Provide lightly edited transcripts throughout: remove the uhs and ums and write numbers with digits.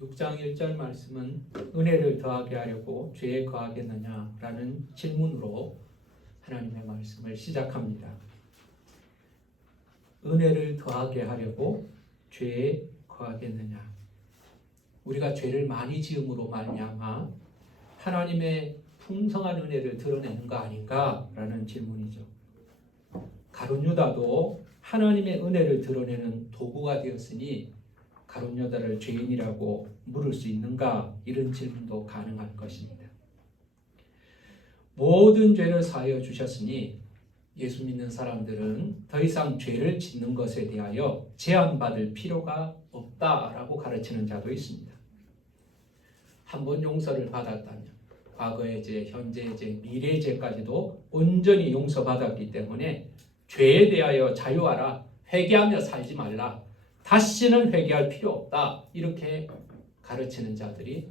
6장 1절 말씀은 은혜를 더하게 하려고 죄에 거하겠느냐라는 질문으로 하나님의 말씀을 시작합니다. 은혜를 더하게 하려고 죄에 거하겠느냐? 우리가 죄를 많이 지음으로 말미암아 하나님의 풍성한 은혜를 드러내는 거 아닌가라는 질문이죠. 가룟 유다도 하나님의 은혜를 드러내는 도구가 되었으니 가룟 유다를 죄인이라고 물을 수 있는가? 이런 질문도 가능할 것입니다. 모든 죄를 사하여 주셨으니 예수 믿는 사람들은 더 이상 죄를 짓는 것에 대하여 제한받을 필요가 없다라고 가르치는 자도 있습니다. 한 번 용서를 받았다면 과거의 죄, 현재의 죄, 미래의 죄까지도 온전히 용서받았기 때문에 죄에 대하여 자유하라, 회개하며 살지 말라, 다시는 회개할 필요 없다, 이렇게 가르치는 자들이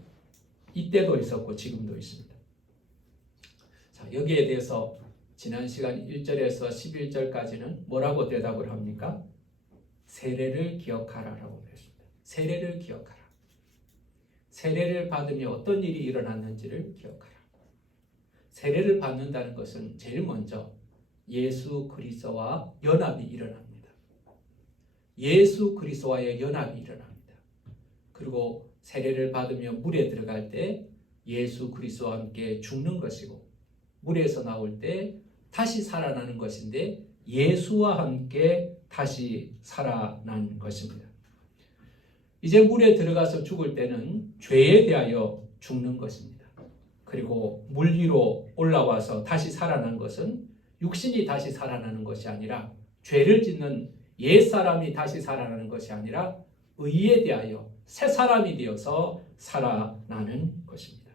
이때도 있었고 지금도 있습니다. 자, 여기에 대해서 지난 시간 1절에서 11절까지는 뭐라고 대답을 합니까? 세례를 기억하라라고 그랬습니다. 세례를 기억하라. 세례를 받으며 어떤 일이 일어났는지를 기억하라. 세례를 받는다는 것은 제일 먼저 예수 그리스도와 연합이 일어납니다. 예수 그리스도와의 연합이 일어납니다. 그리고 세례를 받으며 물에 들어갈 때 예수 그리스도와 함께 죽는 것이고, 물에서 나올 때 다시 살아나는 것인데 예수와 함께 다시 살아난 것입니다. 이제 물에 들어가서 죽을 때는 죄에 대하여 죽는 것입니다. 그리고 물 위로 올라와서 다시 살아난 것은 육신이 다시 살아나는 것이 아니라, 죄를 짓는 옛사람이 다시 살아나는 것이 아니라 의에 대하여 새 사람이 되어서 살아나는 것입니다.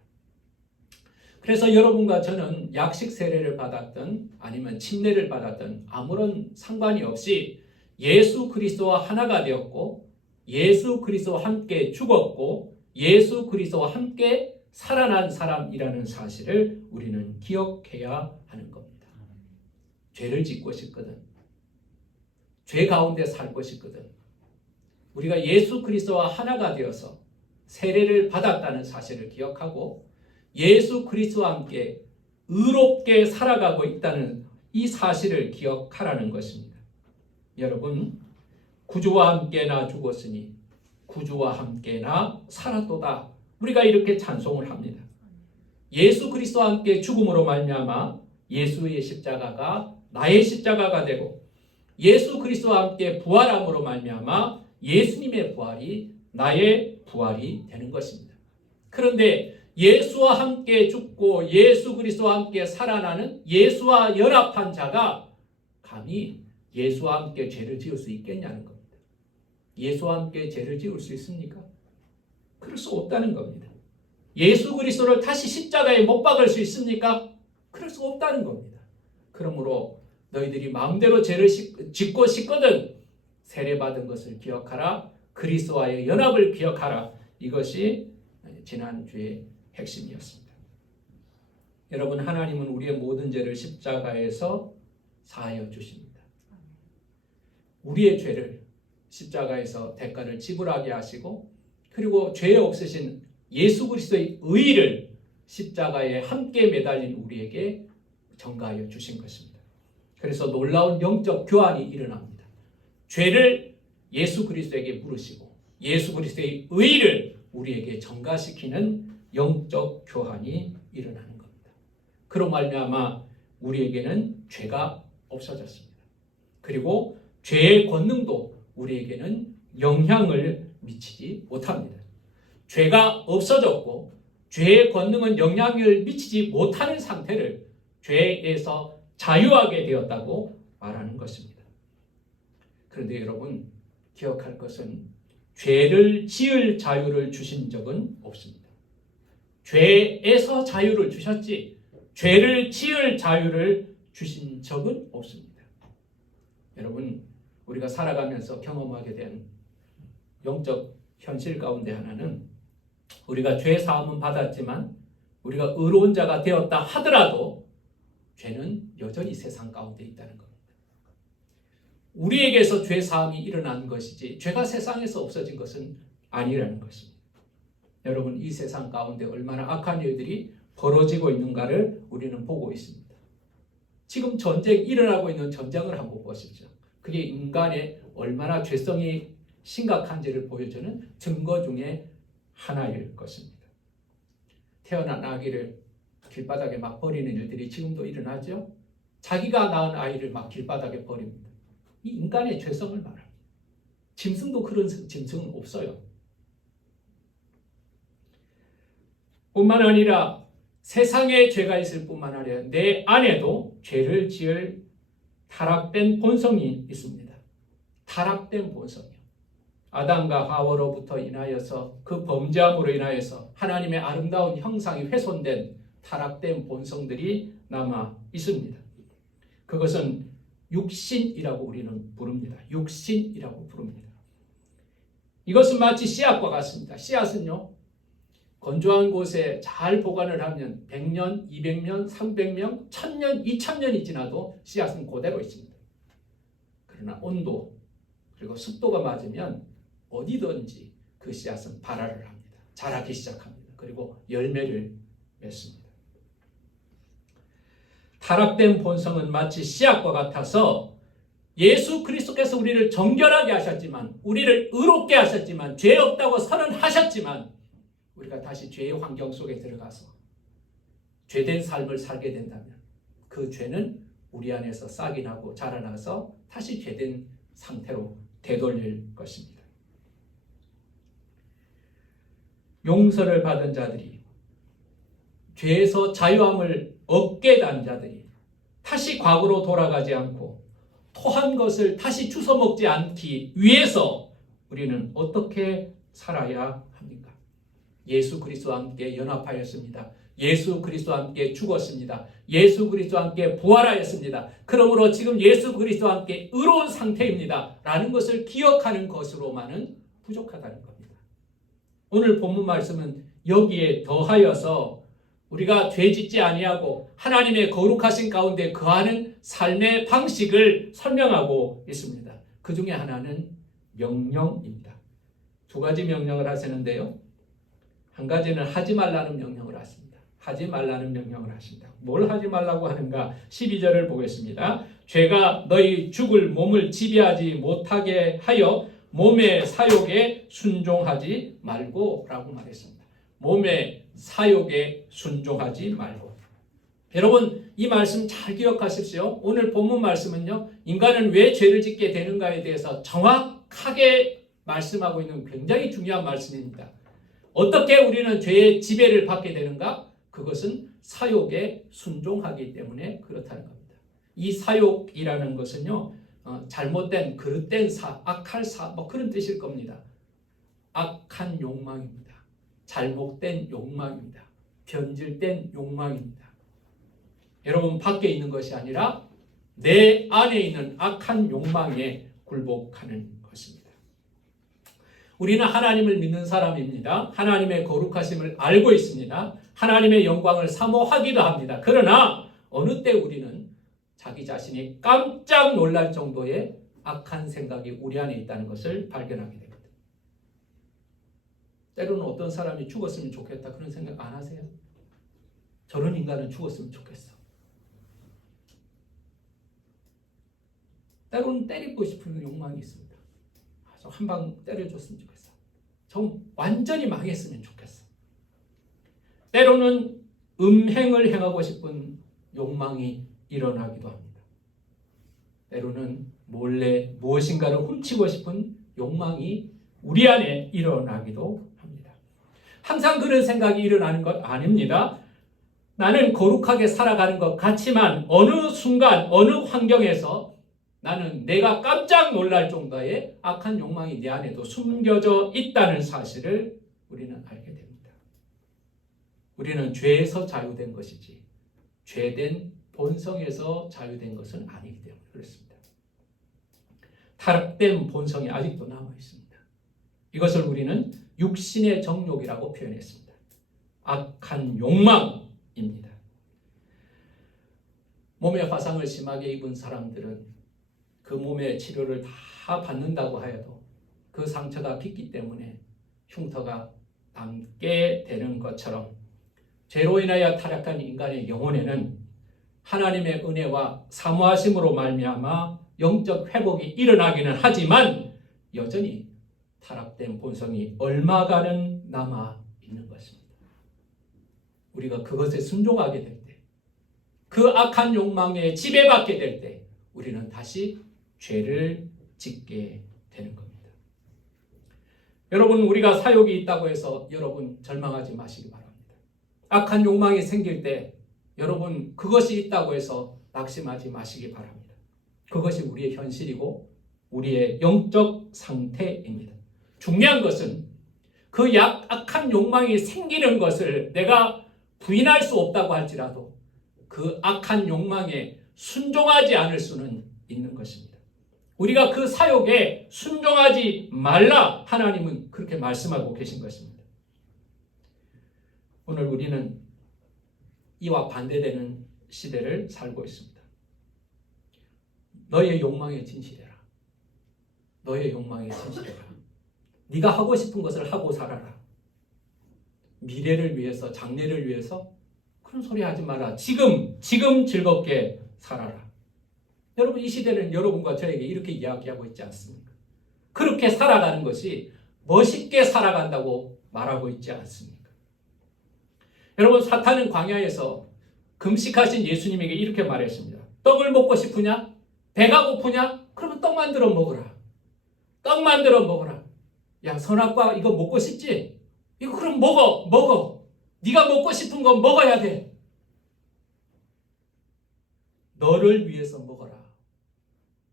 그래서 여러분과 저는 약식 세례를 받았든 아니면 침례를 받았든 아무런 상관이 없이 예수 그리스도와 하나가 되었고, 예수 그리스도와 함께 죽었고, 예수 그리스도와 함께 살아난 사람이라는 사실을 우리는 기억해야 하는 겁니다. 죄를 짓고 싶거든, 죄 가운데 살고 싶거든, 우리가 예수 그리스도와 하나가 되어서 세례를 받았다는 사실을 기억하고 예수 그리스도와 함께 의롭게 살아가고 있다는 이 사실을 기억하라는 것입니다. 여러분, 구주와 함께 나 죽었으니 구주와 함께 나 살았도다, 우리가 이렇게 찬송을 합니다. 예수 그리스도와 함께 죽음으로 말미암아 예수의 십자가가 나의 십자가가 되고, 예수 그리스도와 함께 부활함으로 말미암아 예수님의 부활이 나의 부활이 되는 것입니다. 그런데 예수와 함께 죽고 예수 그리스도와 함께 살아나는 예수와 연합한 자가 감히 예수와 함께 죄를 지을 수 있겠냐는 겁니다. 예수와 함께 죄를 지을 수 있습니까? 그럴 수 없다는 겁니다. 예수 그리스도를 다시 십자가에 못 박을 수 있습니까? 그럴 수 없다는 겁니다. 그러므로 너희들이 마음대로 죄를 짓고 싶거든 세례받은 것을 기억하라, 그리스도와의 연합을 기억하라, 이것이 지난주의 핵심이었습니다. 여러분, 하나님은 우리의 모든 죄를 십자가에서 사하여 주십니다. 우리의 죄를 십자가에서 대가를 지불하게 하시고, 그리고 죄 없으신 예수 그리스도의 의를 십자가에 함께 매달린 우리에게 전가하여 주신 것입니다. 그래서 놀라운 영적 교환이 일어납니다. 죄를 예수 그리스도에게 물으시고 예수 그리스도의 의를 우리에게 전가시키는 영적 교환이 일어나는 겁니다. 그로 말미암아 우리에게는 죄가 없어졌습니다. 그리고 죄의 권능도 우리에게는 영향을 미치지 못합니다. 죄가 없어졌고 죄의 권능은 영향을 미치지 못하는 상태를 죄에서 자유하게 되었다고 말하는 것입니다. 그런데 여러분, 기억할 것은 죄를 지을 자유를 주신 적은 없습니다. 죄에서 자유를 주셨지 죄를 지을 자유를 주신 적은 없습니다. 여러분, 우리가 살아가면서 경험하게 된 영적 현실 가운데 하나는, 우리가 죄 사함은 받았지만 우리가 의로운 자가 되었다 하더라도 죄는 여전히 세상 가운데 있다는 겁니다. 우리에게서 죄 사함이 일어난 것이지 죄가 세상에서 없어진 것은 아니라는 것입니다. 여러분, 이 세상 가운데 얼마나 악한 일들이 벌어지고 있는가를 우리는 보고 있습니다. 지금 일어나고 있는 전쟁을 한번 보시죠. 그게 인간의 얼마나 죄성이 심각한지를 보여주는 증거 중에 하나일 것입니다. 태어난 아기를 길바닥에 막 버리는 일들이 지금도 일어나죠. 자기가 낳은 아이를 막 길바닥에 버립니다. 이 인간의 죄성을 말합니다. 짐승도 그런 짐승은 없어요. 뿐만 아니라 세상에 죄가 있을 뿐만 아니라 내 안에도 죄를 지을 타락된 본성이 있습니다. 타락된 본성이요. 아담과 하와로부터 인하여서 그 범죄함으로 인하여서 하나님의 아름다운 형상이 훼손된 타락된 본성들이 남아 있습니다. 그것은 육신이라고 우리는 부릅니다. 육신이라고 부릅니다. 이것은 마치 씨앗과 같습니다. 씨앗은요, 건조한 곳에 잘 보관을 하면 100년, 200년, 300년, 1000년, 2000년이 지나도 씨앗은 그대로 있습니다. 그러나 온도 그리고 습도가 맞으면 어디든지 그 씨앗은 발화를 합니다. 자라기 시작합니다. 그리고 열매를 맺습니다. 타락된 본성은 마치 씨앗과 같아서 예수 그리스도께서 우리를 정결하게 하셨지만, 우리를 의롭게 하셨지만, 죄 없다고 선언하셨지만, 우리가 다시 죄의 환경 속에 들어가서 죄된 삶을 살게 된다면 그 죄는 우리 안에서 싹이 나고 자라나서 다시 죄된 상태로 되돌릴 것입니다. 용서를 받은 자들이, 죄에서 자유함을 얻게 된 자들이 다시 과거로 돌아가지 않고 토한 것을 다시 주워 먹지 않기 위해서 우리는 어떻게 살아야 합니까? 예수 그리스도와 함께 연합하였습니다. 예수 그리스도와 함께 죽었습니다. 예수 그리스도와 함께 부활하였습니다. 그러므로 지금 예수 그리스도와 함께 의로운 상태입니다. 라는 것을 기억하는 것으로만은 부족하다는 겁니다. 오늘 본문 말씀은 여기에 더하여서 우리가 죄짓지 아니하고 하나님의 거룩하신 가운데 거하는 삶의 방식을 설명하고 있습니다. 그 중에 하나는 명령입니다. 두 가지 명령을 하시는데요. 한 가지는 하지 말라는 명령을 하십니다. 하지 말라는 명령을 하신다. 뭘 하지 말라고 하는가? 12절을 보겠습니다. 죄가 너희 죽을 몸을 지배하지 못하게 하여 몸의 사욕에 순종하지 말고 라고 말했습니다. 몸의 사욕에 순종하지 말고. 여러분, 이 말씀 잘 기억하십시오. 오늘 본문 말씀은요, 인간은 왜 죄를 짓게 되는가에 대해서 정확하게 말씀하고 있는 굉장히 중요한 말씀입니다. 어떻게 우리는 죄의 지배를 받게 되는가? 그것은 사욕에 순종하기 때문에 그렇다는 겁니다. 이 사욕이라는 것은요, 잘못된, 그릇된 악할 뭐 그런 뜻일 겁니다. 악한 욕망입니다. 잘못된 욕망입니다. 변질된 욕망입니다. 여러분, 밖에 있는 것이 아니라 내 안에 있는 악한 욕망에 굴복하는 것입니다. 우리는 하나님을 믿는 사람입니다. 하나님의 거룩하심을 알고 있습니다. 하나님의 영광을 사모하기도 합니다. 그러나 어느 때 우리는 자기 자신이 깜짝 놀랄 정도의 악한 생각이 우리 안에 있다는 것을 발견하게 됩니다. 때로는 어떤 사람이 죽었으면 좋겠다 그런 생각 안 하세요? 저런 인간은 죽었으면 좋겠어. 때로는 때리고 싶은 욕망이 있습니다. 한 방 때려줬으면 좋겠어. 좀 완전히 망했으면 좋겠어. 때로는 음행을 행하고 싶은 욕망이 일어나기도 합니다. 때로는 몰래 무엇인가를 훔치고 싶은 욕망이 우리 안에 일어나기도 합니다. 항상 그런 생각이 일어나는 것 아닙니다. 나는 거룩하게 살아가는 것 같지만 어느 순간 어느 환경에서 나는 내가 깜짝 놀랄 정도의 악한 욕망이 내 안에도 숨겨져 있다는 사실을 우리는 알게 됩니다. 우리는 죄에서 자유된 것이지 죄된 본성에서 자유된 것은 아니기 때문에 그렇습니다. 타락된 본성이 아직도 남아 있습니다. 이것을 우리는 육신의 정욕이라고 표현했습니다. 악한 욕망입니다. 몸에 화상을 심하게 입은 사람들은 그 몸의 치료를 다 받는다고 하여도 그 상처가 빚기 때문에 흉터가 남게 되는 것처럼 죄로 인하여 타락한 인간의 영혼에는 하나님의 은혜와 사모하심으로 말미암아 영적 회복이 일어나기는 하지만 여전히 타락된 본성이 얼마간은 남아 있는 것입니다. 우리가 그것에 순종하게 될 때, 그 악한 욕망에 지배받게 될 때 우리는 다시 죄를 짓게 되는 겁니다. 여러분, 우리가 사욕이 있다고 해서 여러분 절망하지 마시기 바랍니다. 악한 욕망이 생길 때 여러분 그것이 있다고 해서 낙심하지 마시기 바랍니다. 그것이 우리의 현실이고 우리의 영적 상태입니다. 중요한 것은 그 악한 욕망이 생기는 것을 내가 부인할 수 없다고 할지라도 그 악한 욕망에 순종하지 않을 수는 있는 것입니다. 우리가 그 사욕에 순종하지 말라 하나님은 그렇게 말씀하고 계신 것입니다. 오늘 우리는 이와 반대되는 시대를 살고 있습니다. 너의 욕망에 진실해라. 너의 욕망에 진실해라. 네가 하고 싶은 것을 하고 살아라. 미래를 위해서, 장래를 위해서 그런 소리 하지 마라. 지금 즐겁게 살아라. 여러분, 이 시대는 여러분과 저에게 이렇게 이야기하고 있지 않습니까? 그렇게 살아가는 것이 멋있게 살아간다고 말하고 있지 않습니까? 여러분, 사탄은 광야에서 금식하신 예수님에게 이렇게 말했습니다. 떡을 먹고 싶으냐? 배가 고프냐? 그러면 떡 만들어 먹어라. 떡 만들어 먹어라. 야, 선악과 이거 먹고 싶지? 이거 그럼 먹어. 네가 먹고 싶은 거 먹어야 돼. 너를 위해서 먹어라.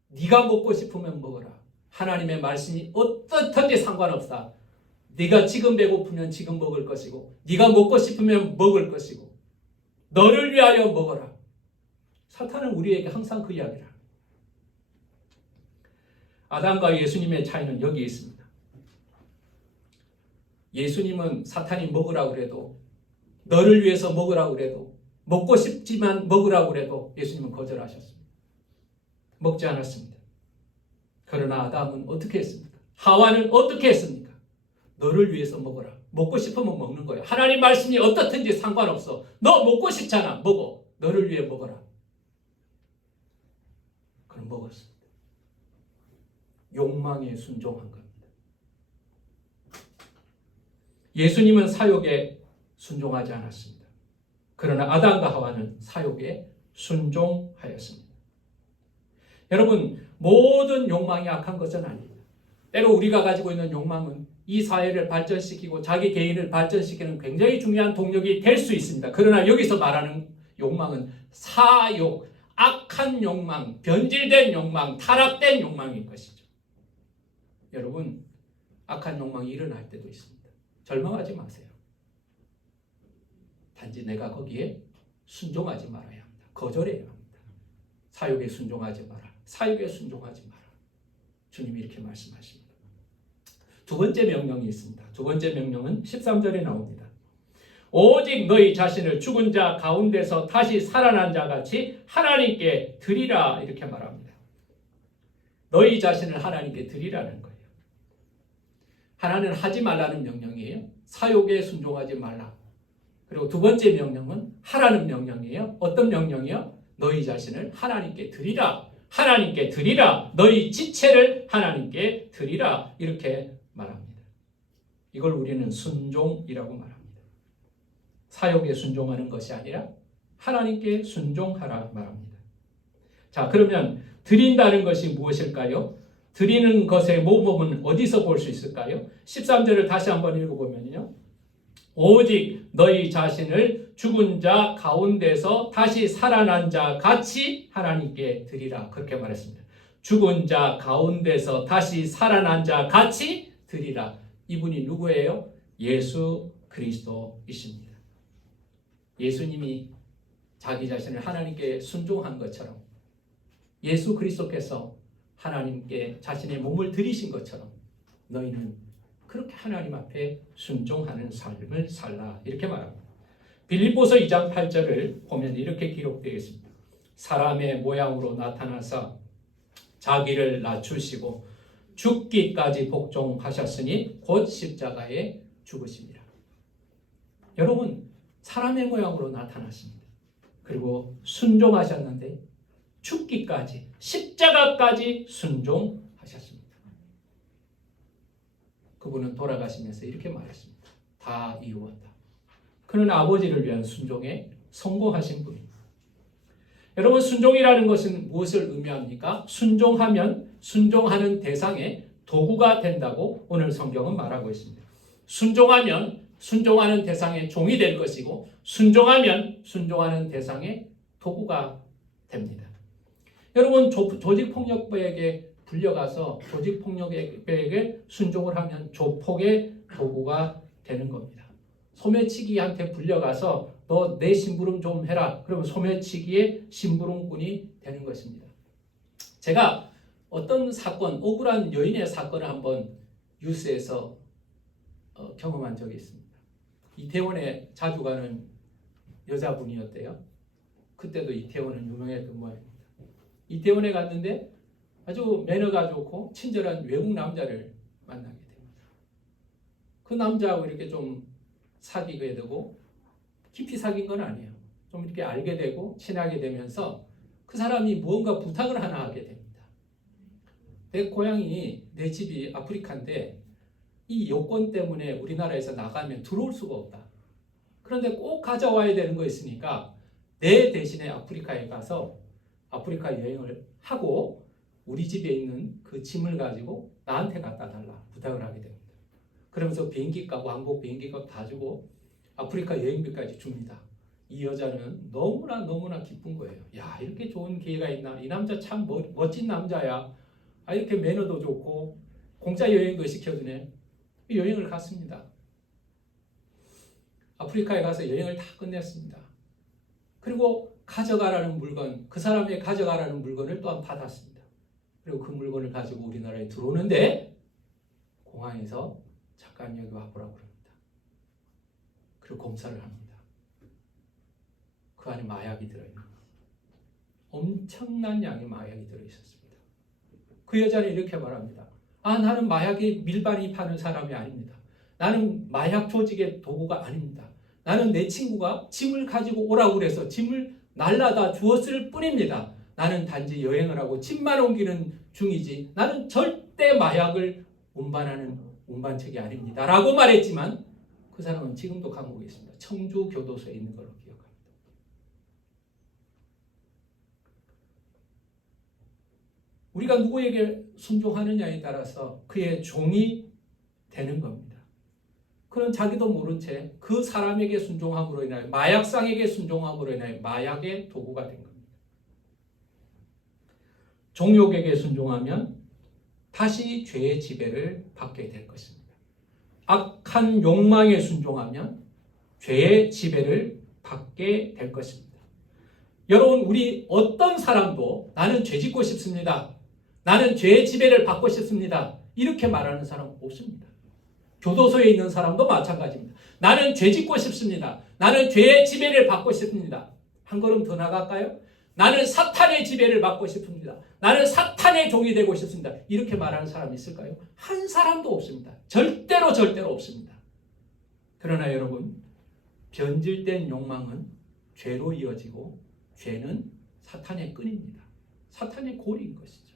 네가 먹고 싶으면 먹어라. 하나님의 말씀이 어떻든지 상관없다. 네가 지금 배고프면 지금 먹을 것이고 네가 먹고 싶으면 먹을 것이고 너를 위하여 먹어라. 사탄은 우리에게 항상 그 이야기를 합니다. 아담과 예수님의 차이는 여기에 있습니다. 예수님은 사탄이 먹으라고 그래도 너를 위해서 먹으라고 그래도 먹고 싶지만 먹으라고 그래도 예수님은 거절하셨습니다. 먹지 않았습니다. 그러나 아담은 어떻게 했습니까? 하와는 어떻게 했습니까? 너를 위해서 먹어라. 먹고 싶으면 먹는 거야. 하나님 말씀이 어떻든지 상관없어. 너 먹고 싶잖아. 먹어. 너를 위해 먹어라. 그럼 먹었습니다. 욕망에 순종한 겁니다. 예수님은 사욕에 순종하지 않았습니다. 그러나 아담과 하와는 사욕에 순종하였습니다. 여러분, 모든 욕망이 악한 것은 아닙니다. 때로 우리가 가지고 있는 욕망은 이 사회를 발전시키고 자기 개인을 발전시키는 굉장히 중요한 동력이 될 수 있습니다. 그러나 여기서 말하는 욕망은 사욕, 악한 욕망, 변질된 욕망, 타락된 욕망인 것이죠. 여러분, 악한 욕망이 일어날 때도 있습니다. 절망하지 마세요. 단지 내가 거기에 순종하지 말아야 합니다. 거절해야 합니다. 사욕에 순종하지 마라. 사욕에 순종하지 마라. 주님이 이렇게 말씀하십니다. 두 번째 명령이 있습니다. 두 번째 명령은 13절에 나옵니다. 오직 너희 자신을 죽은 자 가운데서 다시 살아난 자 같이 하나님께 드리라 이렇게 말합니다. 너희 자신을 하나님께 드리라는 거예요. 하나는 하지 말라는 명령이에요. 사욕에 순종하지 말라. 그리고 두 번째 명령은 하라는 명령이에요. 어떤 명령이요? 너희 자신을 하나님께 드리라. 하나님께 드리라. 너희 지체를 하나님께 드리라. 이렇게 말합니다. 이걸 우리는 순종이라고 말합니다. 사욕에 순종하는 것이 아니라 하나님께 순종하라 말합니다. 자, 그러면 드린다는 것이 무엇일까요? 드리는 것의 모범은 어디서 볼 수 있을까요? 13절을 다시 한번 읽어보면요. 오직 너희 자신을 죽은 자 가운데서 다시 살아난 자 같이 하나님께 드리라. 그렇게 말했습니다. 죽은 자 가운데서 다시 살아난 자 같이 드리라. 이분이 누구예요? 예수 그리스도이십니다. 예수님이 자기 자신을 하나님께 순종한 것처럼 예수 그리스도께서 하나님께 자신의 몸을 드리신 것처럼 너희는 그렇게 하나님 앞에 순종하는 삶을 살라 이렇게 말합니다. 빌립보서 2장 8절을 보면 이렇게 기록되어 있습니다. 사람의 모양으로 나타나서 자기를 낮추시고 죽기까지 복종하셨으니 곧 십자가에 죽으십니다. 여러분, 사람의 모양으로 나타났습니다. 그리고 순종하셨는데 죽기까지, 십자가까지 순종하셨습니다. 그분은 돌아가시면서 이렇게 말했습니다. 다 이루었다. 그는 아버지를 위한 순종에 성공하신 분입니다. 여러분, 순종이라는 것은 무엇을 의미합니까? 순종하면 순종하는 대상의 도구가 된다고 오늘 성경은 말하고 있습니다. 순종하면 순종하는 대상의 종이 될 것이고, 순종하면 순종하는 대상의 도구가 됩니다. 여러분, 조직폭력배에게 불려가서 조직폭력배에게 순종을 하면 조폭의 도구가 되는 겁니다. 소매치기한테 불려가서 너 내 심부름 좀 해라. 그러면 소매치기의 심부름꾼이 되는 것입니다. 제가 어떤 사건, 억울한 여인의 사건을 한번 뉴스에서 경험한 적이 있습니다. 이태원에 자주 가는 여자분이었대요. 그때도 이태원은 유명했던 모양입니다. 이태원에 갔는데 아주 매너가 좋고 친절한 외국 남자를 만나게 됩니다. 그 남자하고 이렇게 좀 사귀게 되고, 깊이 사귄 건 아니에요. 좀 이렇게 알게 되고 친하게 되면서 그 사람이 무언가 부탁을 하나 하게 됩니다. 내 고향이, 내 집이 아프리카인데 이 여권 때문에 우리나라에서 나가면 들어올 수가 없다. 그런데 꼭 가져와야 되는 거 있으니까 내 대신에 아프리카에 가서 아프리카 여행을 하고 우리 집에 있는 그 짐을 가지고 나한테 갖다 달라 부탁을 하게 됩니다. 그러면서 비행기값, 왕복 비행기값 다 주고 아프리카 여행비까지 줍니다. 이 여자는 너무나 기쁜 거예요. 야, 이렇게 좋은 기회가 있나? 이 남자 참 멋진 남자야. 아, 이렇게 매너도 좋고 공짜 여행도 시켜주네. 여행을 갔습니다. 아프리카에 가서 여행을 다 끝냈습니다. 그리고 가져가라는 물건, 그 사람의 가져가라는 물건을 또한 받았습니다. 그리고 그 물건을 가지고 우리나라에 들어오는데 공항에서 잠깐 여기 와보라고 합니다. 그리고 검사를 합니다. 그 안에 마약이 들어있는 거예요. 엄청난 양의 마약이 들어있었습니다. 그 여자는 이렇게 말합니다. 아, 나는 마약에 밀반이 파는 사람이 아닙니다. 나는 마약 조직의 도구가 아닙니다. 나는 내 친구가 짐을 가지고 오라고 그래서 짐을 날라다 주었을 뿐입니다. 나는 단지 여행을 하고 짐만 옮기는 중이지 나는 절대 마약을 운반하는 운반책이 아닙니다. 라고 말했지만 그 사람은 지금도 감옥에 있습니다. 청주 교도소에 있는 걸로 기억합니다. 우리가 누구에게 순종하느냐에 따라서 그의 종이 되는 겁니다. 그는 자기도 모른 채 그 사람에게 순종함으로 인하여, 마약상에게 순종함으로 인하여 마약의 도구가 된 겁니다. 종욕에게 순종하면 다시 죄의 지배를 받게 될 것입니다. 악한 욕망에 순종하면 죄의 지배를 받게 될 것입니다. 여러분, 우리 어떤 사람도 나는 죄 짓고 싶습니다. 나는 죄의 지배를 받고 싶습니다. 이렇게 말하는 사람 없습니다. 교도소에 있는 사람도 마찬가지입니다. 나는 죄 짓고 싶습니다. 나는 죄의 지배를 받고 싶습니다. 한 걸음 더 나갈까요? 나는 사탄의 지배를 받고 싶습니다. 나는 사탄의 종이 되고 싶습니다. 이렇게 말하는 사람이 있을까요? 한 사람도 없습니다. 절대로 없습니다. 그러나 여러분, 변질된 욕망은 죄로 이어지고 죄는 사탄의 끈입니다. 사탄의 고리인 것이죠.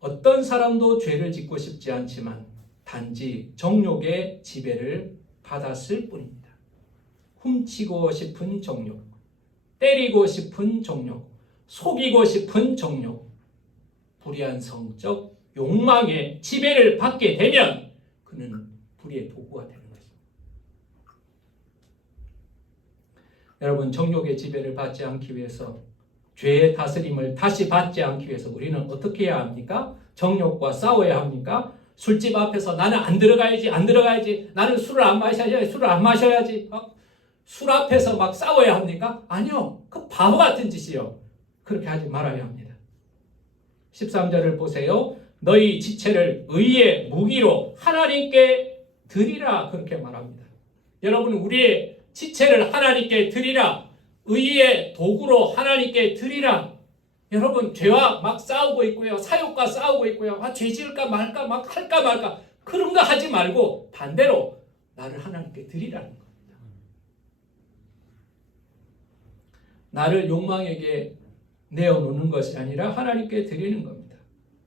어떤 사람도 죄를 짓고 싶지 않지만 단지 정욕의 지배를 받았을 뿐입니다. 훔치고 싶은 정욕, 때리고 싶은 정욕, 속이고 싶은 정욕, 불의한 성적 욕망의 지배를 받게 되면 그는 불의의 도구가 되는 것입니다. 여러분, 정욕의 지배를 받지 않기 위해서, 죄의 다스림을 다시 받지 않기 위해서 우리는 어떻게 해야 합니까? 정욕과 싸워야 합니까? 술집 앞에서 나는 안 들어가야지. 나는 술을 안 마셔야지. 술 앞에서 막 싸워야 합니까? 아니요. 그 바보 같은 짓이요. 그렇게 하지 말아야 합니다. 13절을 보세요. 너희 지체를 의의 무기로 하나님께 드리라. 그렇게 말합니다. 여러분, 우리의 지체를 하나님께 드리라. 의의 도구로 하나님께 드리라. 여러분 죄와 막 싸우고 있고요. 사욕과 싸우고 있고요. 죄 지을까 말까 막 할까 말까 그런 거 하지 말고 반대로 나를 하나님께 드리라는 겁니다. 나를 욕망에게 내어놓는 것이 아니라 하나님께 드리는 겁니다.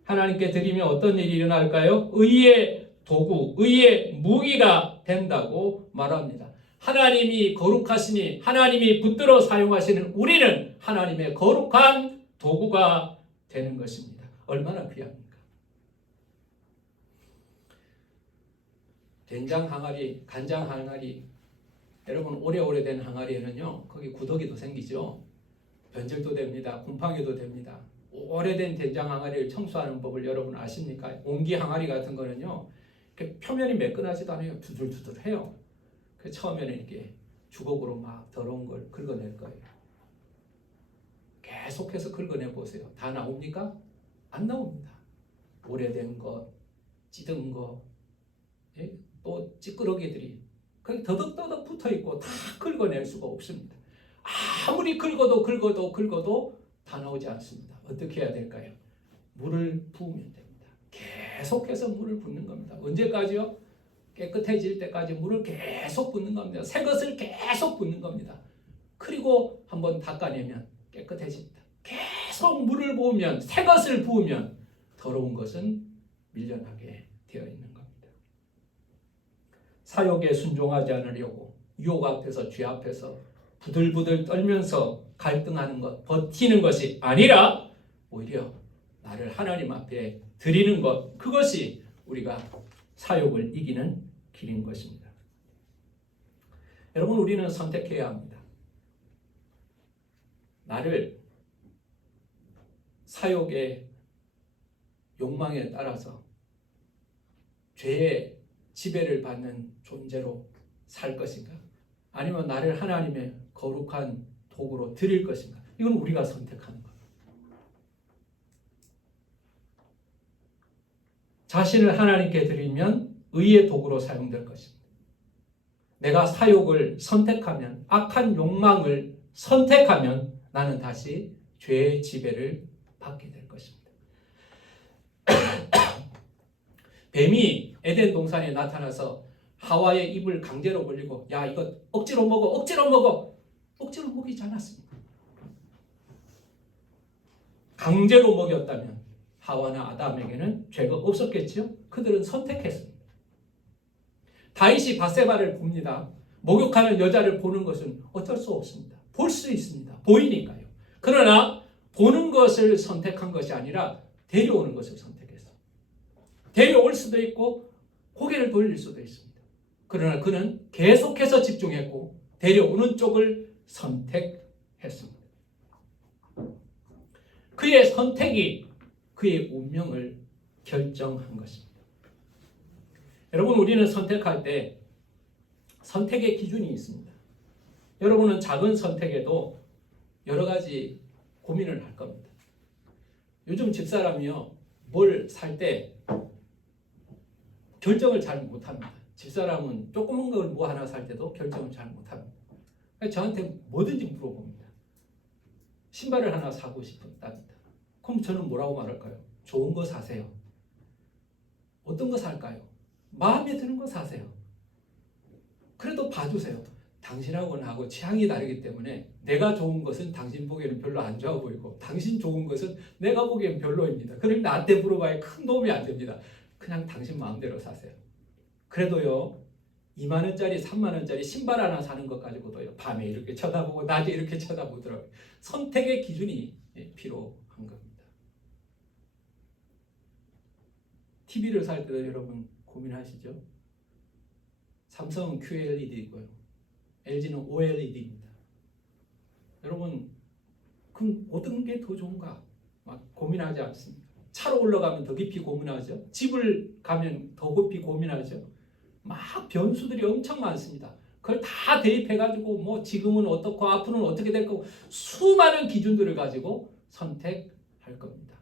하나님께 드리면 어떤 일이 일어날까요? 의의 도구, 의의 무기가 된다고 말합니다. 하나님이 거룩하시니 하나님이 붙들어 사용하시는 우리는 하나님의 거룩한 도구가 되는 것입니다. 얼마나 귀합니까? 된장 항아리, 간장 항아리, 여러분 오래오래 된 항아리에는요 거기 구더기도 생기죠. 변질도 됩니다. 곰팡이도 됩니다. 오래된 된장 항아리를 청소하는 법을 여러분 아십니까? 옹기 항아리 같은 거는요 표면이 매끈하지도 않아요. 두들두들해요. 처음에는 이렇게 주걱으로 막 더러운 걸 긁어낼 거예요. 계속해서 긁어내 보세요. 다 나옵니까? 안 나옵니다. 오래된 것, 찌든 것, 또 찌끄러기들이 거기 더덕더덕 붙어있고 다 긁어낼 수가 없습니다. 아무리 긁어도 다 나오지 않습니다. 어떻게 해야 될까요? 물을 부으면 됩니다. 계속해서 물을 붓는 겁니다. 언제까지요? 깨끗해질 때까지 물을 계속 붓는 겁니다. 새 것을 계속 붓는 겁니다. 그리고 한번 닦아내면 깨끗해집니다. 계속 물을 부으면, 새 것을 부으면 더러운 것은 밀려나게 되어 있는 겁니다. 사욕에 순종하지 않으려고 유혹 앞에서, 죄 앞에서 부들부들 떨면서 갈등하는 것, 버티는 것이 아니라 오히려 나를 하나님 앞에 드리는 것, 그것이 우리가 사욕을 이기는 길인 것입니다. 여러분, 우리는 선택해야 합니다. 나를 사욕의 욕망에 따라서 죄의 지배를 받는 존재로 살 것인가? 아니면 나를 하나님의 거룩한 도구로 드릴 것인가? 이건 우리가 선택하는 겁니다. 자신을 하나님께 드리면 의의 도구로 사용될 것입니다. 내가 사욕을 선택하면, 악한 욕망을 선택하면 나는 다시 죄의 지배를 받게 될 것입니다. 뱀이 에덴 동산에 나타나서 하와의 입을 강제로 벌리고 야 이거 억지로 먹어 억지로 먹이지 않았습니다. 강제로 먹였다면 하와나 아담에게는 죄가 없었겠지요. 그들은 선택했습니다. 다윗이 밧세바를 봅니다. 목욕하는 여자를 보는 것은 어쩔 수 없습니다. 볼 수 있습니다. 보이니까요. 그러나 보는 것을 선택한 것이 아니라 데려오는 것을 선택했어요. 데려올 수도 있고 고개를 돌릴 수도 있습니다. 그러나 그는 계속해서 집중했고 데려오는 쪽을 선택했습니다. 그의 선택이 그의 운명을 결정한 것입니다. 여러분, 우리는 선택할 때 선택의 기준이 있습니다. 여러분은 작은 선택에도 여러 가지 고민을 할 겁니다. 요즘 집사람이요, 뭘 살 때 결정을 잘 못합니다. 집사람은 조그만 걸 뭐 하나 살 때도 결정을 잘 못합니다. 저한테 뭐든지 물어봅니다. 신발을 하나 사고 싶답니다. 그럼 저는 뭐라고 말할까요? 좋은 거 사세요. 어떤 거 살까요? 마음에 드는 거 사세요. 그래도 봐주세요. 당신하고는 하고 취향이 다르기 때문에 내가 좋은 것은 당신 보기에는 별로 안 좋아 보이고 당신 좋은 것은 내가 보기엔 별로입니다. 그러니 나한테 물어봐야 큰 도움이 안 됩니다. 그냥 당신 마음대로 사세요. 그래도요 2만 원짜리 3만 원짜리 신발 하나 사는 것 가지고도요 밤에 이렇게 쳐다보고 낮에 이렇게 쳐다보더라고요. 선택의 기준이 필요한 겁니다. TV를 살 때도 여러분 고민하시죠? 삼성은 QLED이고요. LG는 OLED입니다. 여러분 그럼 어떤 게 더 좋은가? 막 고민하지 않습니다. 차로 올라가면 더 깊이 고민하죠. 집을 가면 더 깊이 고민하죠. 막 변수들이 엄청 많습니다. 그걸 다 대입해가지고 뭐 지금은 어떻고 앞으로는 어떻게 될 거고 수많은 기준들을 가지고 선택할 겁니다.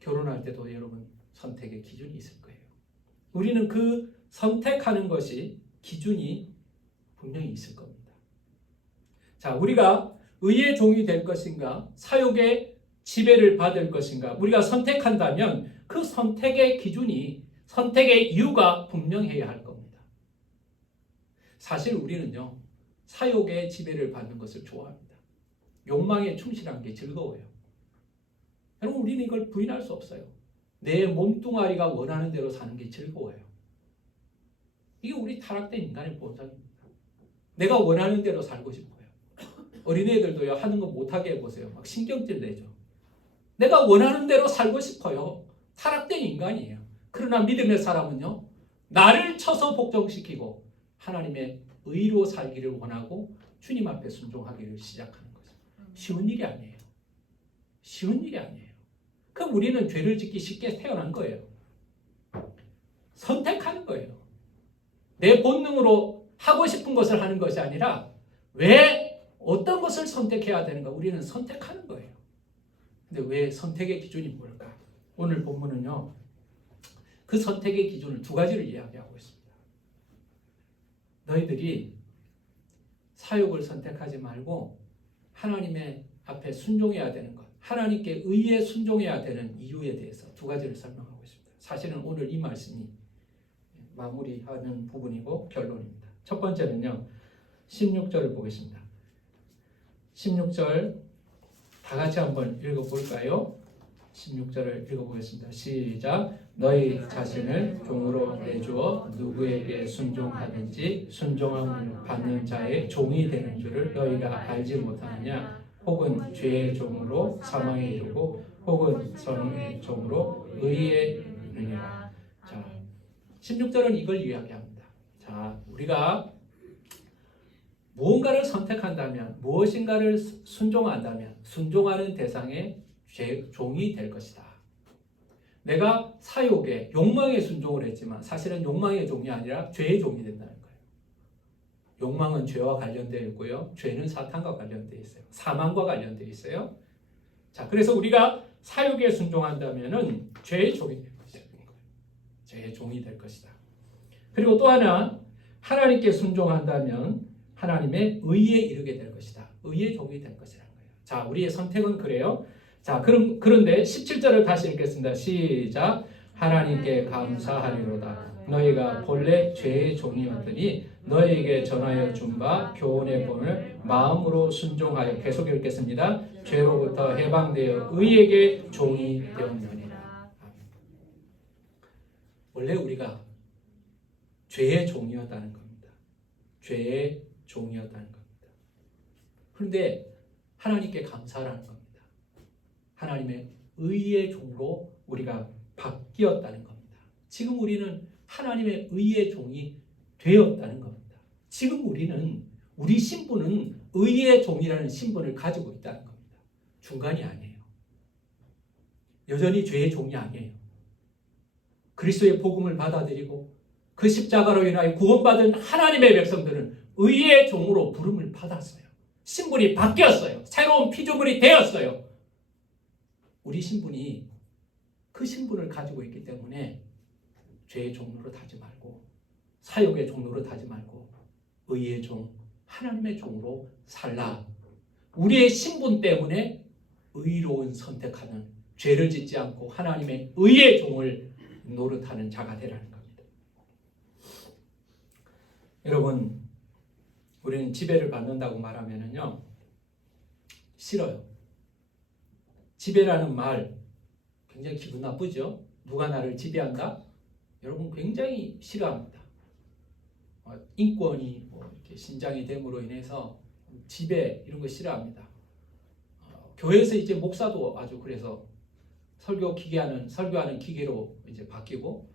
결혼할 때도 여러분 선택의 기준이 있을 거예요. 우리는 그 선택하는 것이 기준이 분명히 있을 겁니다. 자, 우리가 의의 종이 될 것인가, 사욕의 지배를 받을 것인가? 우리가 선택한다면 그 선택의 기준이, 선택의 이유가 분명해야 할 겁니다. 사실 우리는요, 사욕의 지배를 받는 것을 좋아합니다. 욕망에 충실한 게 즐거워요. 여러분, 우리는 이걸 부인할 수 없어요. 내 몸뚱아리가 원하는 대로 사는 게 즐거워요. 이게 우리 타락된 인간의 본성입니다. 내가 원하는 대로 살고 싶어요. 어린애들도요, 하는 거 못하게 해보세요. 막 신경질 내죠. 내가 원하는 대로 살고 싶어요. 타락된 인간이에요. 그러나 믿음의 사람은요, 나를 쳐서 복종시키고 하나님의 의로 살기를 원하고 주님 앞에 순종하기를 시작하는 거죠. 쉬운 일이 아니에요. 쉬운 일이 아니에요. 그럼 우리는 죄를 짓기 쉽게 태어난 거예요. 선택하는 거예요. 내 본능으로 하고 싶은 것을 하는 것이 아니라 왜 어떤 것을 선택해야 되는가? 우리는 선택하는 거예요. 근데 왜 선택의 기준이 뭘까? 오늘 본문은요, 그 선택의 기준을 두 가지를 이야기하고 있습니다. 너희들이 사욕을 선택하지 말고 하나님의 앞에 순종해야 되는 것, 하나님께 의에 순종해야 되는 이유에 대해서 두 가지를 설명하고 있습니다. 사실은 오늘 이 말씀이 마무리하는 부분이고 결론입니다. 첫 번째는요, 16절을 보겠습니다. 16절 다 같이 한번 읽어볼까요? 16절을 읽어보겠습니다. 시작. 너희 자신을 종으로 내주어 누구에게 순종하든지 순종함을 받는 자의 종이 되는 줄을 너희가 알지 못하느냐? 혹은 죄의 종으로 사망에 이르고 혹은 성의 종으로 의에 이르느니라. 자, 16절은 이걸 이야기합니다. 자, 우리가 무언가를 선택한다면, 무엇인가를 순종한다면 순종하는 대상의 종이 될 것이다. 내가 사욕에, 욕망에 순종을 했지만 사실은 욕망의 종이 아니라 죄의 종이 된다는 거예요. 욕망은 죄와 관련되어 있고요. 죄는 사탄과 관련되어 있어요. 사망과 관련되어 있어요. 자, 그래서 우리가 사욕에 순종한다면은 죄의 종이 될 것이다. 죄의 종이 될 것이다. 그리고 또 하나, 하나님께 순종한다면 하나님의 의에 이르게 될 것이다. 의의 종이 될 것이라는 거예요. 자, 우리의 선택은 그래요. 자, 그런데 17절을 다시 읽겠습니다. 시작. 하나님께 감사하리로다. 너희가 본래 죄의 종이었더니 너희에게 전하여 준 바 교훈의 본을 마음으로 순종하여, 계속 읽겠습니다. 죄로부터 해방되어 의에게 종이 되었느니라. 원래 우리가 죄의 종이었다는 겁니다. 죄의 종이었다는 겁니다. 그런데 하나님께 감사라는 겁니다. 하나님의 의의 종으로 우리가 바뀌었다는 겁니다. 지금 우리는 하나님의 의의 종이 되었다는 겁니다. 지금 우리 신분은 의의 종이라는 신분을 가지고 있다는 겁니다. 중간이 아니에요. 여전히 죄의 종이 아니에요. 그리스도의 복음을 받아들이고 그 십자가로 인하여 구원받은 하나님의 백성들은 의의 종으로 부름을 받았어요. 신분이 바뀌었어요. 새로운 피조물이 되었어요. 우리 신분이 그 신분을 가지고 있기 때문에 죄의 종로로 타지 말고 사욕의 종로로 타지 말고 의의 종, 하나님의 종으로 살라. 우리의 신분 때문에 의로운 선택하는, 죄를 짓지 않고 하나님의 의의 종을 노릇하는 자가 되라는 겁니다. 여러분, 우리는 지배를 받는다고 말하면요, 싫어요. 지배라는 말 굉장히 기분 나쁘죠? 누가 나를 지배한다? 여러분 굉장히 싫어합니다. 인권이 이렇게 신장이 됨으로 인해서 지배 이런 거 싫어합니다. 교회에서 이제 목사도 아주 그래서 설교하는 기계로 이제 바뀌고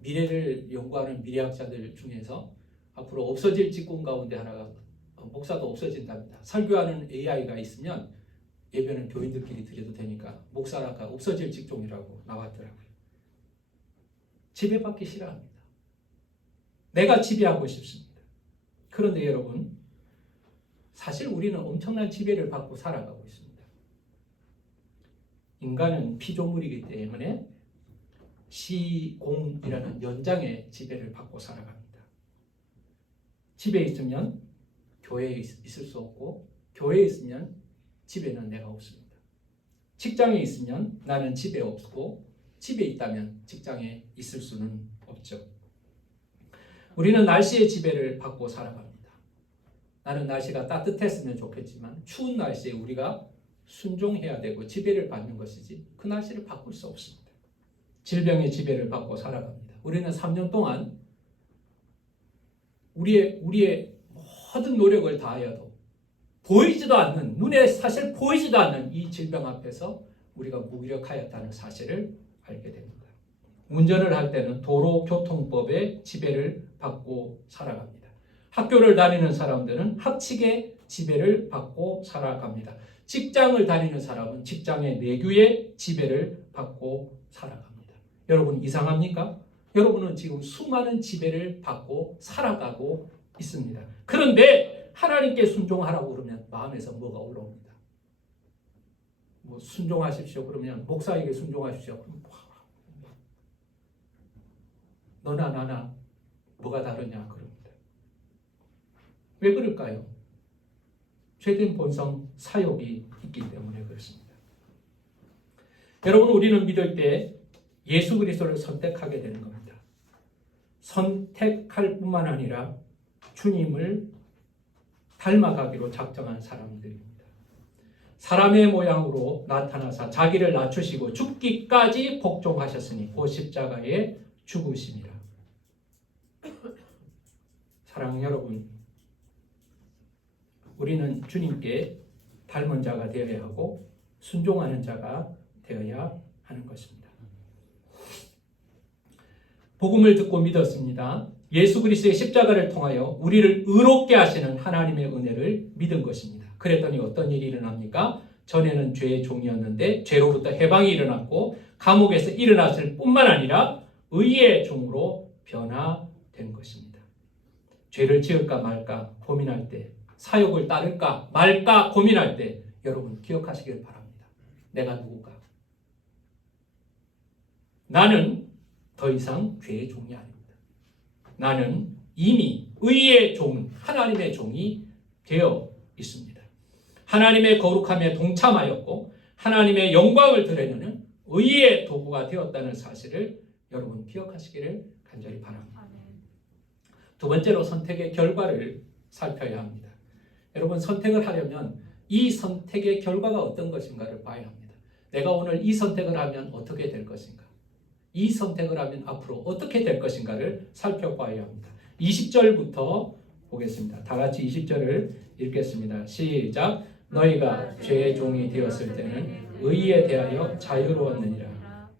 미래를 연구하는 미래학자들 중에서 앞으로 없어질 직군 가운데 하나가 목사도 없어진답니다. 설교하는 AI가 있으면 예배는 교인들끼리 드려도 되니까 목사라가 없어질 직종이라고 나왔더라고요. 지배받기 싫어합니다. 내가 지배하고 싶습니다. 그런데 여러분, 사실 우리는 엄청난 지배를 받고 살아가고 있습니다. 인간은 피조물이기 때문에 시공이라는 연장의 지배를 받고 살아갑니다. 집에 있으면 교회에 있을 수 없고 교회에 있으면 집에는 내가 없습니다. 직장에 있으면 나는 집에 없고 집에 있다면 직장에 있을 수는 없죠. 우리는 날씨의 지배를 받고 살아갑니다. 나는 날씨가 따뜻했으면 좋겠지만 추운 날씨에 우리가 순종해야 되고 지배를 받는 것이지 그 날씨를 바꿀 수 없습니다. 질병의 지배를 받고 살아갑니다. 우리는 3년 동안 우리의 모든 노력을 다하여도 보이지도 않는, 눈에 사실 보이지도 않는 이 질병 앞에서 우리가 무기력하였다는 사실을 알게 됩니다. 운전을 할 때는 도로교통법의 지배를 받고 살아갑니다. 학교를 다니는 사람들은 학칙의 지배를 받고 살아갑니다. 직장을 다니는 사람은 직장의 내규의 지배를 받고 살아갑니다. 여러분 이상합니까? 여러분은 지금 수많은 지배를 받고 살아가고 있습니다. 그런데 하나님께 순종하라고 그러면 마음에서 뭐가 올라옵니다. 뭐 순종하십시오 그러면 목사에게 순종하십시오. 그럼 너나 나나 뭐가 다르냐 그럽니다. 왜 그럴까요? 죄된 본성 사욕이 있기 때문에 그렇습니다. 여러분 우리는 믿을 때 예수 그리스도를 선택하게 되는 겁니다. 선택할 뿐만 아니라 주님을 닮아가기로 작정한 사람들입니다. 사람의 모양으로 나타나사 자기를 낮추시고 죽기까지 복종하셨으니 곧 십자가에 죽으심이라. 사랑하는 여러분, 우리는 주님께 닮은 자가 되어야 하고 순종하는 자가 되어야 하는 것입니다. 복음을 듣고 믿었습니다. 예수 그리스도의 십자가를 통하여 우리를 의롭게 하시는 하나님의 은혜를 믿은 것입니다. 그랬더니 어떤 일이 일어납니까? 전에는 죄의 종이었는데 죄로부터 해방이 일어났고 감옥에서 일어났을 뿐만 아니라 의의 종으로 변화된 것입니다. 죄를 지을까 말까 고민할 때, 사욕을 따를까 말까 고민할 때 여러분 기억하시길 바랍니다. 내가 누구가? 나는 더 이상 죄의 종이 아닙니다. 나는 이미 의의 종, 하나님의 종이 되어 있습니다. 하나님의 거룩함에 동참하였고 하나님의 영광을 드러내는 의의 도구가 되었다는 사실을 여러분 기억하시기를 간절히 바랍니다. 두 번째로 선택의 결과를 살펴야 합니다. 여러분 선택을 하려면 이 선택의 결과가 어떤 것인가를 봐야 합니다. 내가 오늘 이 선택을 하면 어떻게 될 것인가? 이 선택을 하면 앞으로 어떻게 될 것인가를 살펴봐야 합니다. 20절부터 보겠습니다. 다 같이 20절을 읽겠습니다. 시작. 너희가 죄의 종이 되었을 때는 의에 대하여 자유로웠느니라.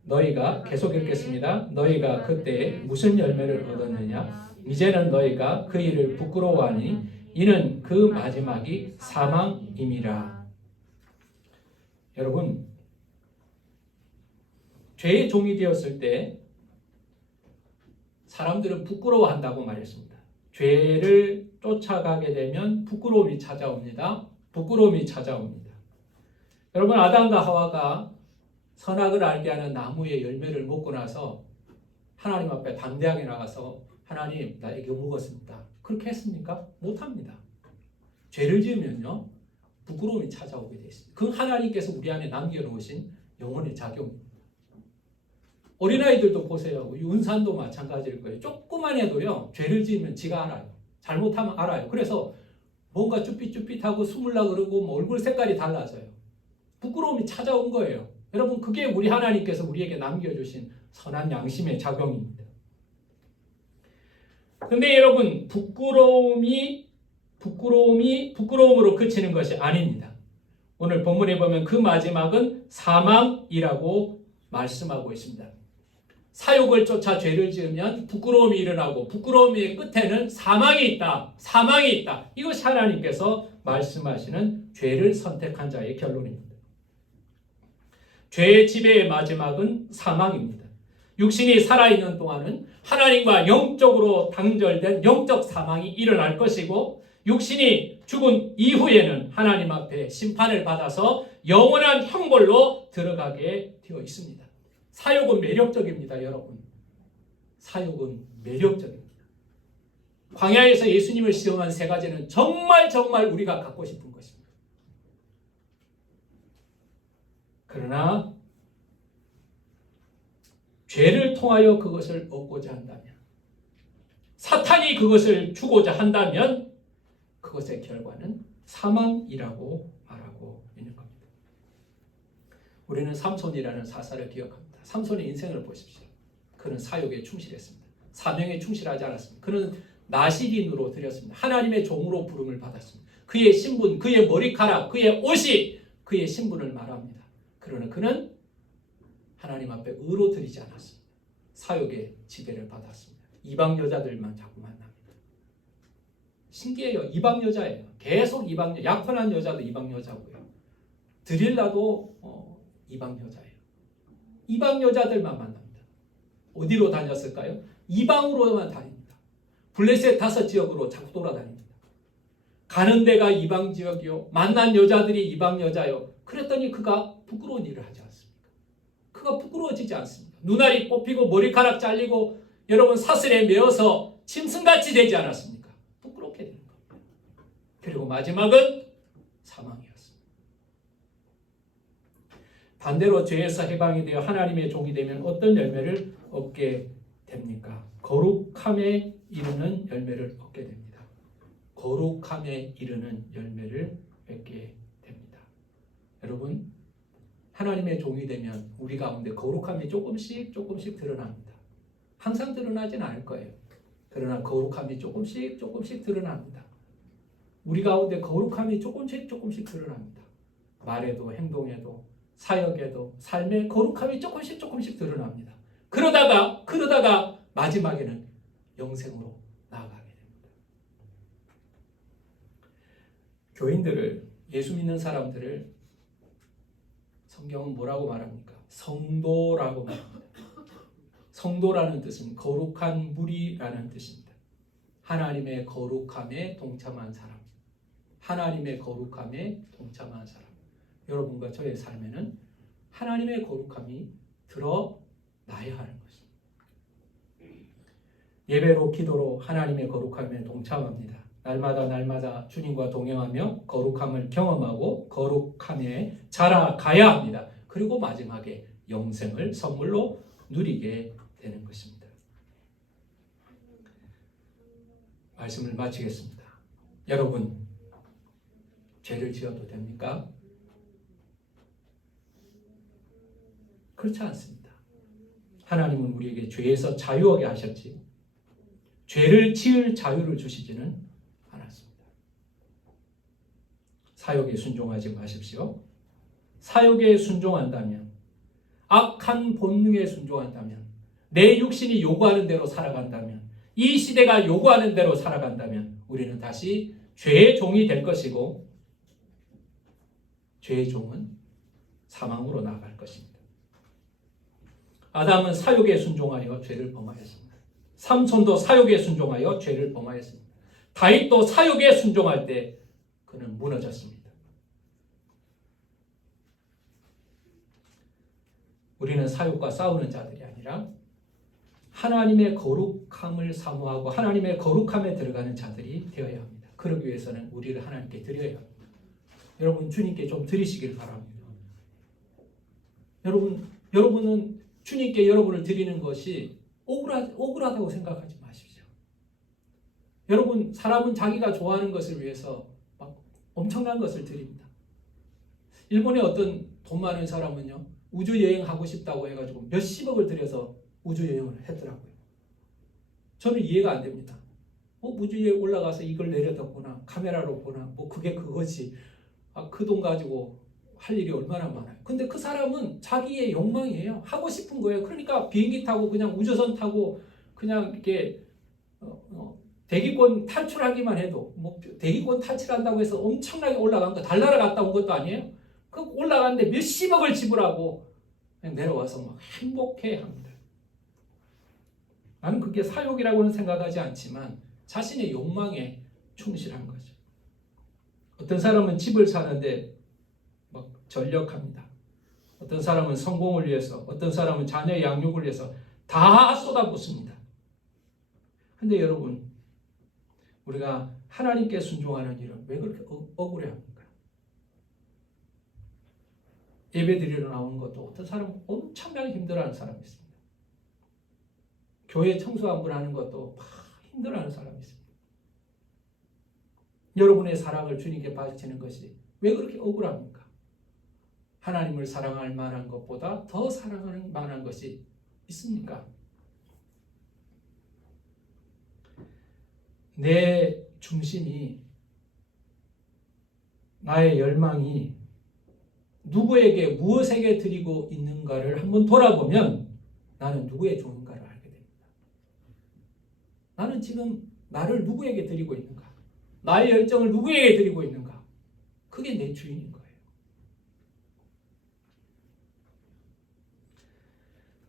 너희가 계속 읽겠습니다. 너희가 그때 무슨 열매를 얻었느냐? 이제는 너희가 그 일을 부끄러워하니 이는 그 마지막이 사망임이라. 여러분 죄의 종이 되었을 때 사람들은 부끄러워한다고 말했습니다. 죄를 쫓아가게 되면 부끄러움이 찾아옵니다. 부끄러움이 찾아옵니다. 여러분 아담과 하와가 선악을 알게 하는 나무의 열매를 먹고 나서 하나님 앞에 담대하게 나가서 하나님 나 이거 먹었습니다. 그렇게 했습니까? 못합니다. 죄를 지으면요 부끄러움이 찾아오게 되어 있습니다. 그 하나님께서 우리 안에 남겨놓으신 영혼의 작용입니다. 어린아이들도 보세요. 윤산도 마찬가지일 거예요. 조금만 해도요 죄를 지으면 지가 알아요. 잘못하면 알아요. 그래서 뭔가 쭈삣쭈삣하고 숨을라 그러고 뭐 얼굴 색깔이 달라져요. 부끄러움이 찾아온 거예요. 여러분 그게 우리 하나님께서 우리에게 남겨주신 선한 양심의 작용입니다. 근데 여러분 부끄러움으로 그치는 것이 아닙니다. 오늘 본문에 보면 그 마지막은 사망이라고 말씀하고 있습니다. 사욕을 쫓아 죄를 지으면 부끄러움이 일어나고 부끄러움의 끝에는 사망이 있다. 사망이 있다. 이것이 하나님께서 말씀하시는 죄를 선택한 자의 결론입니다. 죄의 지배의 마지막은 사망입니다. 육신이 살아있는 동안은 하나님과 영적으로 단절된 영적 사망이 일어날 것이고 육신이 죽은 이후에는 하나님 앞에 심판을 받아서 영원한 형벌로 들어가게 되어 있습니다. 사욕은 매력적입니다, 여러분. 사욕은 매력적입니다. 광야에서 예수님을 시험한 세 가지는 정말 우리가 갖고 싶은 것입니다. 그러나 죄를 통하여 그것을 얻고자 한다면, 사탄이 그것을 주고자 한다면 그것의 결과는 사망이라고 말하고 있는 겁니다. 우리는 삼손이라는 사사를 기억합니다. 삼손의 인생을 보십시오. 그는 사욕에 충실했습니다. 사명에 충실하지 않았습니다. 그는 나시린으로 드렸습니다. 하나님의 종으로 부름을 받았습니다. 그의 신분, 그의 머리카락, 그의 옷이 그의 신분을 말합니다. 그러나 그는 하나님 앞에 의로 드리지 않았습니다. 사욕의 지배를 받았습니다. 이방 여자들만 자꾸 만납니다. 신기해요. 이방 여자예요. 계속 이방 여자, 약혼한 여자도 이방 여자고요. 드릴라도 이방 여자예요. 이방 여자들만 만납니다. 어디로 다녔을까요? 이방으로만 다닙니다. 블레셋 5지역으로 자꾸 돌아다닙니다. 가는 데가 이방 지역이요. 만난 여자들이 이방 여자요. 그랬더니 그가 부끄러운 일을 하지 않습니까? 그가 부끄러워지지 않습니다. 눈알이 뽑히고 머리카락 잘리고 여러분 사슬에 매어서 짐승같이 되지 않았습니까? 부끄럽게 되는 겁니다. 그리고 마지막은 사망이었습니다. 반대로 죄에서 해방이 되어 하나님의 종이 되면 어떤 열매를 얻게 됩니까? 거룩함에 이르는 열매를 얻게 됩니다. 거룩함에 이르는 열매를 얻게 됩니다. 여러분, 하나님의 종이 되면 우리 가운데 거룩함이 조금씩 드러납니다. 항상 드러나진 않을 거예요. 그러나 거룩함이 조금씩 드러납니다. 우리 가운데 거룩함이 조금씩 드러납니다. 말에도 행동에도 사역에도 삶의 거룩함이 조금씩 드러납니다. 그러다가 마지막에는 영생으로 나아가게 됩니다. 교인들을, 예수 믿는 사람들을 성경은 뭐라고 말합니까? 성도라고 말합니다. 성도라는 뜻은 거룩한 무리라는 뜻입니다. 하나님의 거룩함에 동참한 사람. 하나님의 거룩함에 동참한 사람. 여러분과 저의 삶에는 하나님의 거룩함이 드러나야 하는 것입니다. 예배로 기도로 하나님의 거룩함에 동참합니다. 날마다 주님과 동행하며 거룩함을 경험하고 거룩함에 자라가야 합니다. 그리고 마지막에 영생을 선물로 누리게 되는 것입니다. 말씀을 마치겠습니다. 여러분, 죄를 지어도 됩니까? 그렇지 않습니다. 하나님은 우리에게 죄에서 자유하게 하셨지 죄를 지을 자유를 주시지는 않았습니다. 사욕에 순종하지 마십시오. 사욕에 순종한다면, 악한 본능에 순종한다면, 내 육신이 요구하는 대로 살아간다면, 이 시대가 요구하는 대로 살아간다면 우리는 다시 죄의 종이 될 것이고 죄의 종은 사망으로 나아갈 것입니다. 아담은 사욕에 순종하여 죄를 범하였습니다. 삼손도 사욕에 순종하여 죄를 범하였습니다. 다윗도 사욕에 순종할 때 그는 무너졌습니다. 우리는 사욕과 싸우는 자들이 아니라 하나님의 거룩함을 사모하고 하나님의 거룩함에 들어가는 자들이 되어야 합니다. 그러기 위해서는 우리를 하나님께 드려야 합니다. 여러분, 주님께 좀 드리시길 바랍니다. 여러분은 주님께 여러분을 드리는 것이 억울하다고 생각하지 마십시오. 여러분, 사람은 자기가 좋아하는 것을 위해서 막 엄청난 것을 드립니다. 일본의 어떤 돈 많은 사람은요, 우주여행하고 싶다고 해가지고 몇십억을 들여서 우주여행을 했더라고요. 저는 이해가 안 됩니다. 우주에 올라가서 이걸 내려다보나 카메라로 보나 그게 그것이 그 돈 가지고 할 일이 얼마나 많아요. 근데 그 사람은 자기의 욕망이에요. 하고 싶은 거예요. 그러니까 비행기 타고 그냥 우주선 타고 그냥 이렇게 대기권 탈출하기만 해도 대기권 탈출한다고 해서 엄청나게 올라간 거 달나라 갔다 온 것도 아니에요. 그 올라갔는데 몇십억을 지불하고 그냥 내려와서 막 행복해합니다. 나는 그게 사욕이라고는 생각하지 않지만 자신의 욕망에 충실한 거죠. 어떤 사람은 집을 사는데 막 전력합니다. 어떤 사람은 성공을 위해서, 어떤 사람은 자녀의 양육을 위해서 다 쏟아붓습니다. 근데 여러분, 우리가 하나님께 순종하는 일은 왜 그렇게 억울해합니까? 예배드리러 나오는 것도 어떤 사람은 엄청나게 힘들어하는 사람이 있습니다. 교회 청소 한 번 하는 것도 막 힘들어하는 사람이 있습니다. 여러분의 사랑을 주님께 바치는 것이 왜 그렇게 억울합니까? 하나님을 사랑할 만한 것보다 더 사랑할 만한 것이 있습니까? 내 중심이, 나의 열망이 누구에게 무엇에게 드리고 있는가를 한번 돌아보면 나는 누구의 종인가를 알게 됩니다. 나는 지금 나를 누구에게 드리고 있는가? 나의 열정을 누구에게 드리고 있는가? 그게 내 주인인 거예요.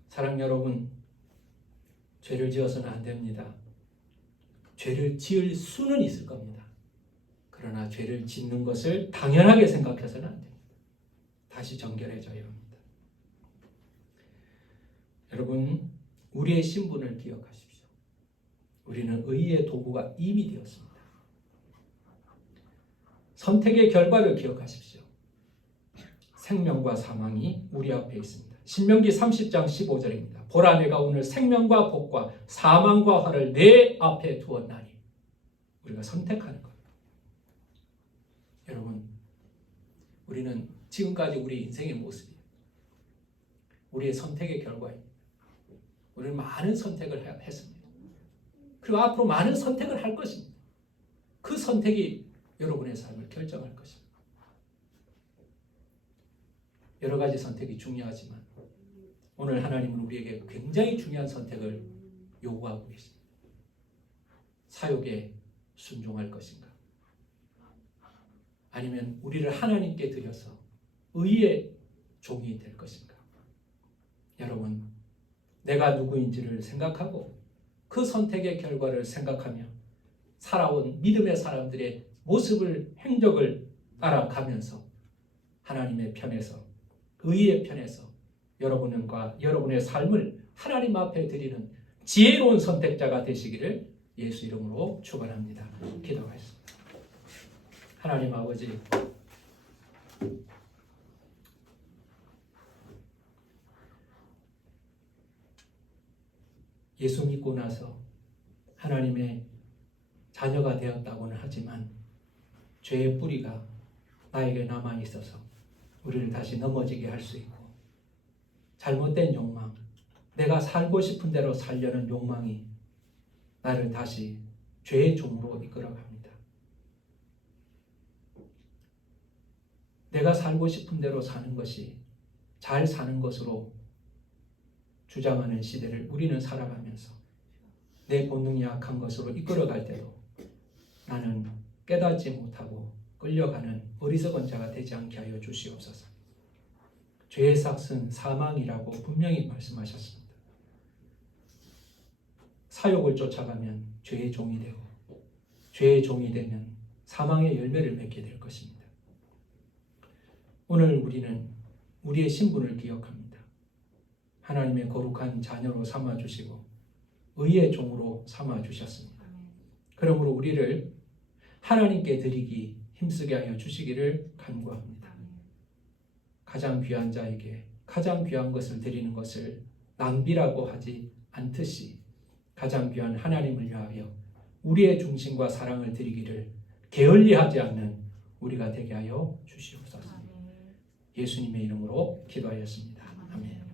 사랑 여러분, 죄를 지어서는 안 됩니다. 죄를 지을 수는 있을 겁니다. 그러나 죄를 짓는 것을 당연하게 생각해서는 안 됩니다. 다시 정결해져야 합니다. 여러분, 우리의 신분을 기억하십시오. 우리는 의의 도구가 이미 되었습니다. 선택의 결과를 기억하십시오. 생명과 사망이 우리 앞에 있습니다. 신명기 30장 15절입니다. 보라, 내가 오늘 생명과 복과 사망과 화를 내 앞에 두었나니. 우리가 선택하는 겁니다. 여러분, 우리는 지금까지 우리 인생의 모습이에요. 우리의 선택의 결과입니다. 우리는 많은 선택을 했습니다. 그리고 앞으로 많은 선택을 할 것입니다. 그 선택이 여러분의 삶을 결정할 것입니다. 여러 가지 선택이 중요하지만 오늘 하나님은 우리에게 굉장히 중요한 선택을 요구하고 계십니다. 사욕에 순종할 것인가? 아니면 우리를 하나님께 드려서 의의 종이 될 것인가? 여러분, 내가 누구인지를 생각하고 그 선택의 결과를 생각하며 살아온 믿음의 사람들의 모습을, 행적을 따라가면서 하나님의 편에서, 의의 편에서 여러분과 여러분의 삶을 하나님 앞에 드리는 지혜로운 선택자가 되시기를 예수 이름으로 축원합니다. 기도하겠습니다. 하나님 아버지, 예수 믿고 나서 하나님의 자녀가 되었다고는 하지만 죄의 뿌리가 나에게 남아있어서 우리를 다시 넘어지게 할 수 있고, 잘못된 욕망, 내가 살고 싶은 대로 살려는 욕망이 나를 다시 죄의 종으로 이끌어갑니다. 내가 살고 싶은 대로 사는 것이 잘 사는 것으로 주장하는 시대를 우리는 살아가면서 내 본능이 약한 것으로 이끌어갈 때도 나는 깨닫지 못하고 끌려가는 어리석은 자가 되지 않게 하여 주시옵소서. 죄의 삭은 사망이라고 분명히 말씀하셨습니다. 사욕을 쫓아가면 죄의 종이 되고, 죄의 종이 되면 사망의 열매를 맺게 될 것입니다. 오늘 우리는 우리의 신분을 기억합니다. 하나님의 거룩한 자녀로 삼아주시고 의의 종으로 삼아주셨습니다. 그러므로 우리를 하나님께 드리기 힘쓰게 하여 주시기를 간구합니다. 가장 귀한 자에게 가장 귀한 것을 드리는 것을 낭비라고 하지 않듯이 가장 귀한 하나님을 위하여 우리의 중심과 사랑을 드리기를 게을리하지 않는 우리가 되게 하여 주시옵소서. 예수님의 이름으로 기도하였습니다. 아멘.